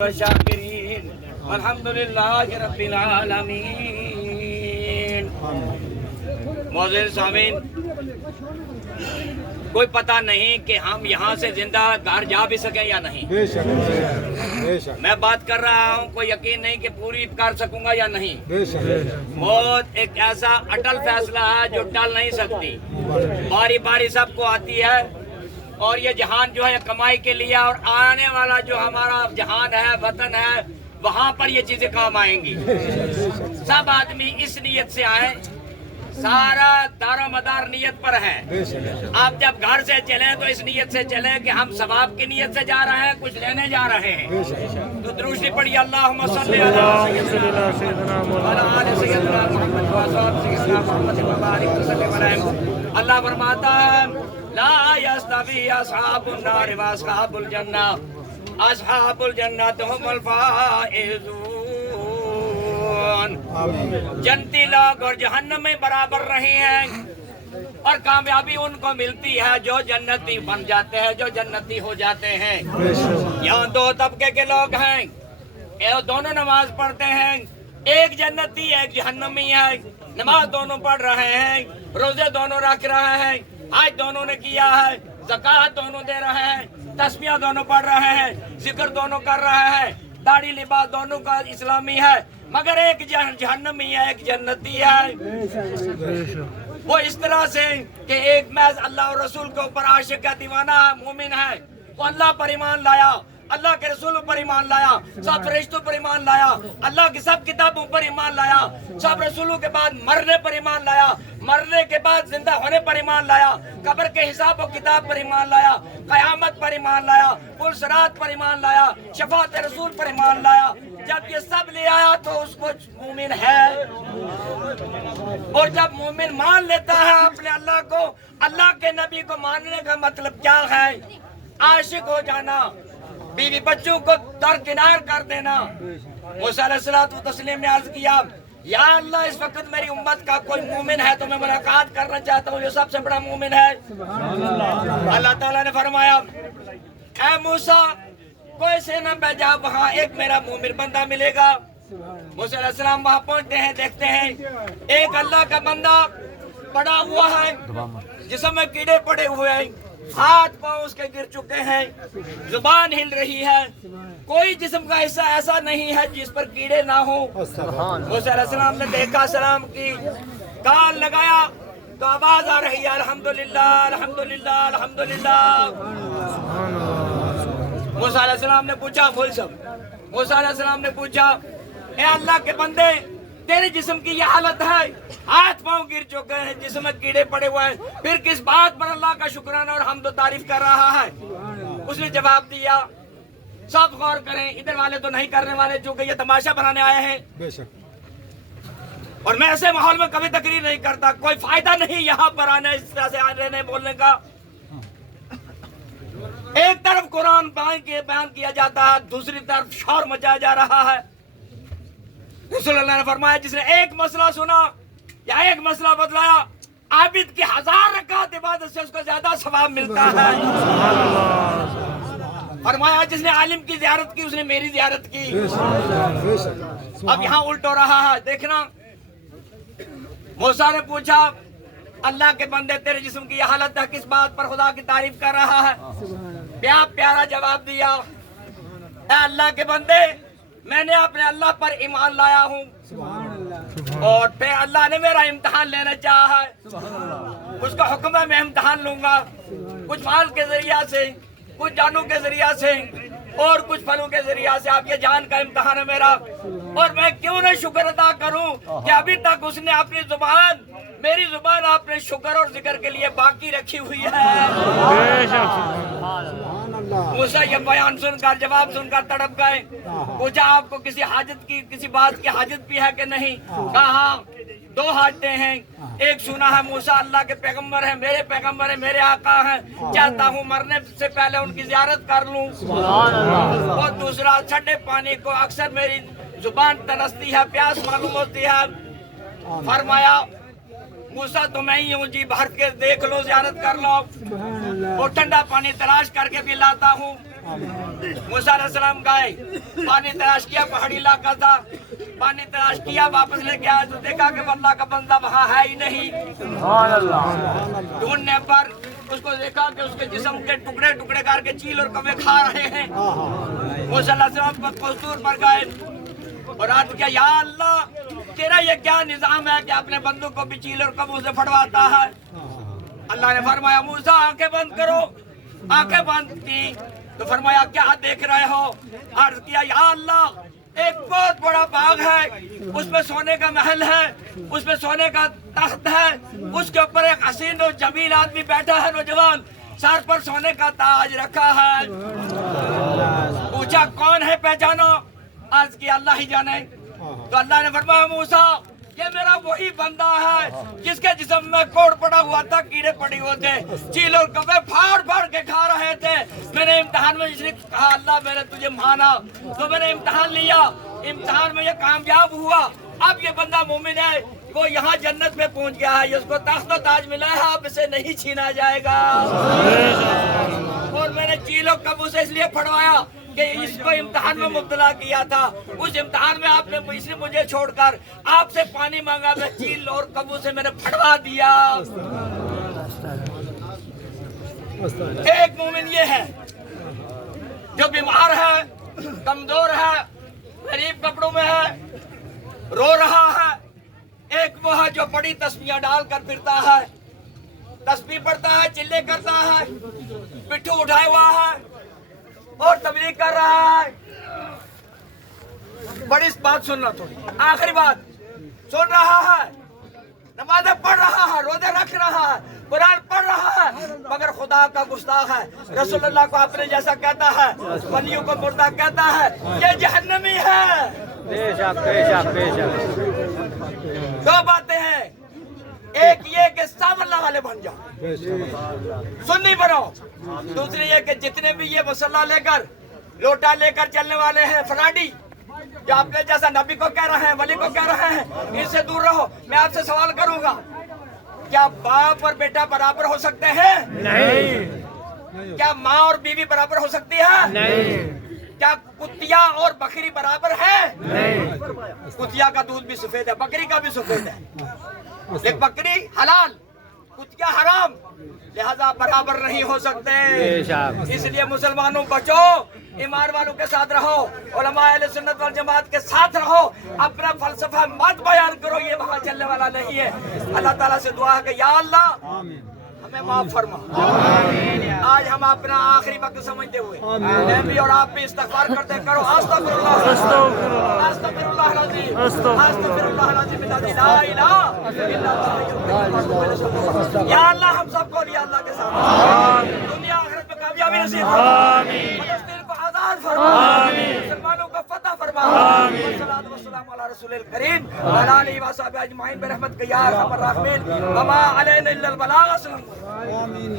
شاکرین الحمدللہ رب العالمین۔ معزز سامعین، کوئی پتہ نہیں کہ ہم یہاں سے زندہ گھر جا بھی سکیں یا نہیں۔ بے شک میں بات کر رہا ہوں، کوئی یقین نہیں کہ پوری کر سکوں گا یا نہیں۔ بے شک موت ایک ایسا اٹل فیصلہ ہے جو ٹل نہیں سکتی، باری باری سب کو آتی ہے، اور یہ جہان جو ہے کمائی کے لیے، اور آنے والا جو ہمارا جہان ہے، وطن ہے، وہاں پر یہ چیزیں کام آئیں گی۔ سب آدمی اس نیت سے آئیں، سارا دار و مدار نیت پر ہے۔ آپ جب گھر سے چلیں تو اس نیت سے چلیں کہ ہم ثواب کی نیت سے جا رہے ہیں، کچھ لینے جا رہے ہیں۔ تو درود پڑھیے، اللہم صلی علی سیدنا وعلی آل سیدنا محمد وصحبہ سیدنا محمد وبارک وسلم علیہ۔ اللہ فرماتا ہے لا یستوی اصحاب النار واصحاب الجنہ، اصحاب الجنۃ هم الفائزون۔ جنتی لوگ اور جہنم میں برابر رہی ہیں، اور کامیابی ان کو ملتی ہے جو جنتی بن جاتے ہیں، جو جنتی ہو جاتے ہیں۔ یہاں دو طبقے کے لوگ ہیں، دونوں نماز پڑھتے ہیں، ایک جنتی ایک جہنمی ہے۔ نماز دونوں پڑھ رہے ہیں، روزے دونوں رکھ رہے ہیں، حج دونوں نے کیا ہے، زکوٰۃ دونوں دے رہے ہیں، تسبیح دونوں پڑھ رہے ہیں، ذکر دونوں کر رہے ہیں، داڑھی لباس دونوں کا اسلامی ہے، مگر ایک جہنمی ہے ایک جنتی ہے۔ وہ اس طرح سے کہ ایک محض اللہ اور رسول کے اوپر عاشق ہے، دیوانہ ہے، مومن ہے، وہ اللہ پر ایمان لایا، اللہ کے رسولوں پر ایمان لایا، سب فرشتوں پر ایمان لایا، اللہ کی سب کتابوں پر ایمان لایا، سب رسولوں کے بعد مرنے پر ایمان لایا، مرنے کے بعد زندہ ہونے پر ایمان لایا، قبر کے حساب و کتاب پر ایمان لایا، قیامت پر ایمان لایا، پل صراط پر ایمان لایا، شفاعت رسول پر ایمان لایا۔ جب یہ سب لے آیا تو اس کو مومن ہے۔ اور جب مومن مان لیتا ہے اپنے اللہ کو، اللہ کے نبی کو ماننے کا مطلب کیا ہے؟ عاشق ہو جانا، بیوی بچوں کو درکنار کر دینا۔ موسیٰ علیہ الصلوۃ والتسلیم نے عرض کیا، یا اللہ اس وقت میری امت کا کوئی مومن ہے تو میں ملاقات کرنا چاہتا ہوں، یہ سب سے بڑا مومن ہے۔ اللہ تعالیٰ نے فرمایا، اے موسیٰ کوئی سے نہ پہ جا، وہاں ایک میرا مومن بندہ ملے گا۔ موسیٰ علیہ السلام وہاں پہنچتے ہیں، دیکھتے ہیں ایک اللہ کا بندہ پڑا ہوا ہے، جسم میں کیڑے پڑے ہوئے ہیں، ہاتھ پاؤں اس کے گر چکے ہیں، زبان ہل رہی ہے، کوئی جسم کا حصہ ایسا نہیں ہے جس پر کیڑے نہ ہوں۔ موسیٰ علیہ السلام نے دیکھا، سلام کی، کان لگایا تو آواز آ رہی ہے، الحمدللہ الحمدللہ الحمدللہ۔ موسیٰ علیہ السلام نے پوچھا، موسیٰ علیہ السلام نے پوچھا، اے اللہ کے بندے تیرے جسم کی یہ حالت ہے، ہاتھ پاؤں گر چکے ہیں، جسم میں کیڑے پڑے ہوئے ہیں، پھر کس بات پر اللہ کا شکرانہ اور حمد و تعریف کر رہا ہے؟ اس نے جواب دیا، سب غور کریں، ادھر والے تو نہیں کرنے والے چونکہ یہ تماشا بنانے آئے ہیں، اور میں ایسے ماحول میں کبھی تقریر نہیں کرتا، کوئی فائدہ نہیں یہاں پر آنے، اس طرح سے رہنے بولنے کا۔ ایک طرف قرآن بیان کیا جاتا ہے، دوسری طرف شور مچایا جا رہا ہے۔ رسول اللہ نے فرمایا، جس نے ایک مسئلہ سنا یا ایک مسئلہ بدلایا، عابد کی 1000 رکعت عبادت سے اس کو زیادہ ثواب ملتا ہے۔ فرمایا، جس نے عالم کی زیارت کی اس نے میری زیارت کی۔ اب یہاں الٹ ہو رہا ہے، دیکھنا۔ موسیٰ نے پوچھا، اللہ کے بندے تیرے جسم کی یہ حالت ہے، کس بات پر خدا کی تعریف کر رہا ہے؟ پیارا جواب دیا، اے اللہ کے بندے میں نے اپنے اللہ پر ایمان لایا ہوں، اور پھر اللہ نے میرا امتحان لینا چاہا ہے، اس کا حکم ہے میں امتحان لوں گا، کچھ مال کے ذریعہ سے، کچھ جانوں کے ذریعہ سے، اور کچھ پھلوں کے ذریعہ سے۔ آپ یہ جان کا امتحان ہے میرا، اور میں کیوں نہ شکر ادا کروں کہ ابھی تک اس نے اپنی زبان، میری زبان آپ نے شکر اور ذکر کے لیے باقی رکھی ہوئی ہے۔ موسیٰ یہ بیان سن کر، جواب سن کر تڑپ گئے۔ پوچھا، آپ کو کسی حاجت کی، کسی بات کی حاجت بھی ہے کہ نہیں؟ کہا 2 حاجتیں ہیں، ایک سنا ہے موسیٰ اللہ کے پیغمبر ہیں، میرے پیغمبر ہیں، میرے آقا ہیں، چاہتا ہوں مرنے سے پہلے ان کی زیارت کر لوں، اور دوسرا ٹھنڈے پانی کو اکثر میری زبان ترستی ہے، پیاس معلوم ہوتی ہے۔ فرمایا، موسیٰ تو میں ہی ہوں جی، بھر کے دیکھ لو، زیارت کر لو، اور ٹھنڈا پانی تلاش کر کے بھی لاتا ہوں۔ موسیٰ علیہ السلام گئے, پانی تلاش کیا, پہاڑی علاقہ تھا, پانی تلاش کیا, واپس لے کے آئے تو دیکھا کہ اللہ کا بندہ وہاں ہے ہی نہیں. ڈھونڈنے پر اس کو دیکھا کہ اس کے جسم کے ٹکڑے ٹکڑے کر کے چیل اور کوے کھا رہے ہیں. موسیٰ علیہ السلام قصور پر گئے اور عرض کیا, یا اللہ تیرا یہ کیا نظام ہے کہ اپنے بندوں کو بھی چیل اور کبوں سے پھڑواتا ہے؟ اللہ نے فرمایا موسیٰ آنکھیں بند کرو. آنکھیں بند کی تو فرمایا کیا دیکھ رہے ہو؟ عرض کیا, یا اللہ ایک بہت بڑا باغ ہے, اس میں سونے کا محل ہے, اس میں سونے کا تخت ہے, اس کے اوپر ایک حسین و جمیل آدمی بیٹھا ہے, نوجوان, سر پر سونے کا تاج رکھا ہے. پوچھا کون ہے, پہچانو؟ عرض کیا اللہ ہی جانے. تو اللہ نے فرمایا موسیٰ یہ میرا وہی بندہ ہے جس کے جسم میں کوڑ پڑا ہوا تھا, کیڑے پڑے ہوئے تھے, چیل اور کبے پھاڑ پھاڑ کے کھا رہے تھے. میں نے امتحان میں اس نے کہا اللہ میں نے تجھے مانا تو میں نے امتحان لیا, امتحان میں یہ کامیاب ہوا. اب یہ بندہ مومن ہے, وہ یہاں جنت میں پہنچ گیا ہے, اس کو تخت و تاج ملا ہے, اب اسے نہیں چھینا جائے گا. اور میں نے چیل اور کبو سے اس لیے پھڑوایا کہ اس کو امتحان میں مبتلا کیا تھا. اس امتحان میں آپ نے اس نے مجھے چھوڑ کر آپ سے پانی مانگا, میں چیل اور کبو سے میں نے پھڑوا دیا. ایک مومن یہ ہے جو بیمار ہے, کمزور ہے, غریب کپڑوں میں ہے, رو رہا ہے. ایک وہ ہے جو بڑی تسبیحاں ڈال کر پھرتا ہے, تسبیح پڑھتا ہے, چلے کرتا ہے, پٹھو اٹھائے ہوا ہے اور تبلیغ کر رہا ہے. بڑی بات سننا, تھوڑی آخری بات سن رہا ہے, نمازیں پڑھ رہا ہے, روزے رکھ رہا ہے, قرآن پڑھ رہا ہے, مگر خدا کا گستاخ ہے. رسول اللہ کو اپنے جیسا کہتا ہے, ولیوں کو مردہ کہتا ہے, یہ جہنمی ہے. بے شک بے شک بے شک. دو باتیں ہیں, ایک یہ کہ سب اللہ والے بن جاؤ, سنی بنو. دوسری یہ کہ جتنے بھی یہ مسلح لے کر لوٹا لے کر چلنے والے ہیں فراڈی, جو اپنے جیسا نبی کو کہہ رہے ہیں, ولی کو کہہ رہے ہیں, ان سے دور رہو. میں آپ سے سوال کروں گا, کیا باپ اور بیٹا برابر ہو سکتے ہیں؟ نہیں. کیا ماں اور بیوی برابر ہو سکتی ہے؟ نہیں. کیا کتیا اور بکری برابر ہے؟ نہیں. کتیا کا دودھ بھی سفید ہے, بکری کا بھی سفید ہے, لیکن بکری حلال, کتیا حرام, لہذا برابر نہیں ہو سکتے. اس لیے مسلمانوں بچو, ایمان والوں کے ساتھ رہو, علماء اہل سنت والجماعت کے ساتھ رہو, اپنا فلسفہ مت بیان کرو, یہ وہاں چلنے والا نہیں ہے. اللہ تعالیٰ سے دعا ہے کہ یا اللہ ہمیں معاف فرما. آج ہم اپنا آخری وقت سمجھتے ہوئے میں بھی اور آپ بھی استغفار کرتے کرو. استغفر اللہ استغفر اللہ العظیم استغفر اللہ العظیم الذی لا الہ الا هو. یا اللہ ہم سب کو یا اللہ کے ساتھ دنیا آخرت میں کامیابی نصیب فرما, فلسطین کو آزاد فرما, مسلمانوں کو فتح فرما. والصلاۃ والسلام علی رسول الکریم وعلی آلہ وصحبہ اجمعین برحمتک یا ارحم الراحمین. وما علینا الا البلاغ. آمین.